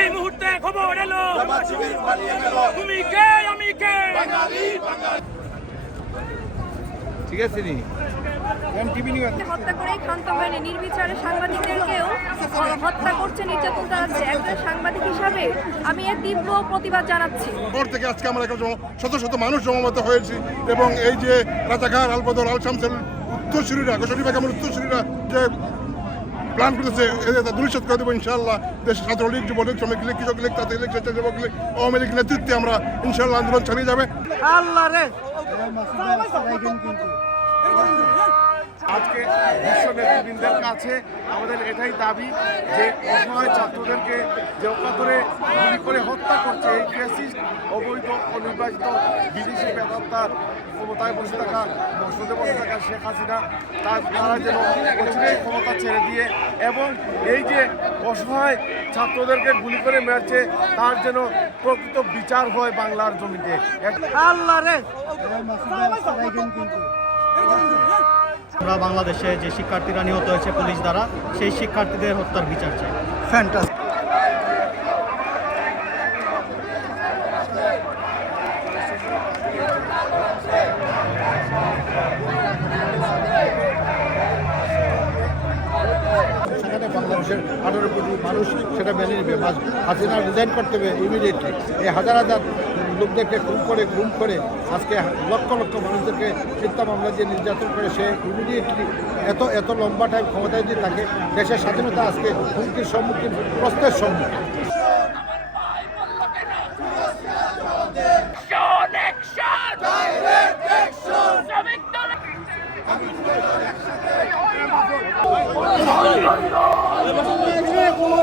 এই মুহূর্তে খবর এলো। তুমি কে আমি কে ঠিক আছে নি? হত্যা করে ক্ষান্ত হয়নি। নির্বিচারে সাংবাদিকদেরকেও হত্যা করছে নির্যাতন চালাচ্ছে একজন সাংবাদিক হিসাবে আমি এর তীব্র প্রতিবাদ জানাচ্ছি। পর থেকে আজকে আমরা শত শত মানুষ হয়েছি এবং এই যে রাজাকার আলবদর আল শামসের উত্তরসূরিরা গোসরি বেগমের উত্তরসূরিরা যে প্ল্যান করেছে এদের দুরিশোধ করে দেবো ইনশাল্লাহ দেশের ছাত্র লীগ যুবলীগ শ্রমিক লীগ, কৃষক লীগ, তাঁতি লীগ, স্বেচ্ছাসেবক লীগ, আওয়ামী লীগ নেতৃত্বে আমরা ইনশাল্লাহ আন্দোলন চালিয়ে যাবে। আজকে বিশ্ব নেতৃবৃন্দের কাছে আমাদের এটাই দাবি যে অসহায় ছাত্রদেরকে যে অকাতরে গুলি করে হত্যা করছে এই ফ্যাসিস্ট অবৈধ অনির্বাচিত বিদেশি বেতনদার ক্ষমতায় বসে থাকা বসতে বসে থাকা শেখ হাসিনা তার তারা যেন অচিরেই ক্ষমতা ছেড়ে দিয়ে এবং এই যে অসহায় ছাত্রদেরকে গুলি করে মেরেছে তার যেন প্রকৃত বিচার হয় বাংলার জমিতে। আল্লাহ রে! আমরা বাংলাদেশে যে শিক্ষার্থীরা নিহত হয়েছে পুলিশ দ্বারা সেই শিক্ষার্থীদের হত্যার বিচার চাই। বাংলাদেশের আঠারো কোটি মানুষ সেটা মেনে নেবে মাস- হাসিনা রিজাইন করতে হবে ইমিডিয়েটলি এই হাজার হাজার লোকদেরকে খুন করে, গুম করে, আজকে লক্ষ লক্ষ মানুষদেরকে চিন্তা মামলা দিয়ে নির্যাতন করে, সে ইমিডিয়েটলি এত এত লম্বা টাইম ক্ষমতায় দিয়ে থাকে, দেশের স্বাধীনতা আজকে হুমকির সম্মুখীন, প্রশ্নের সম্মুখীন।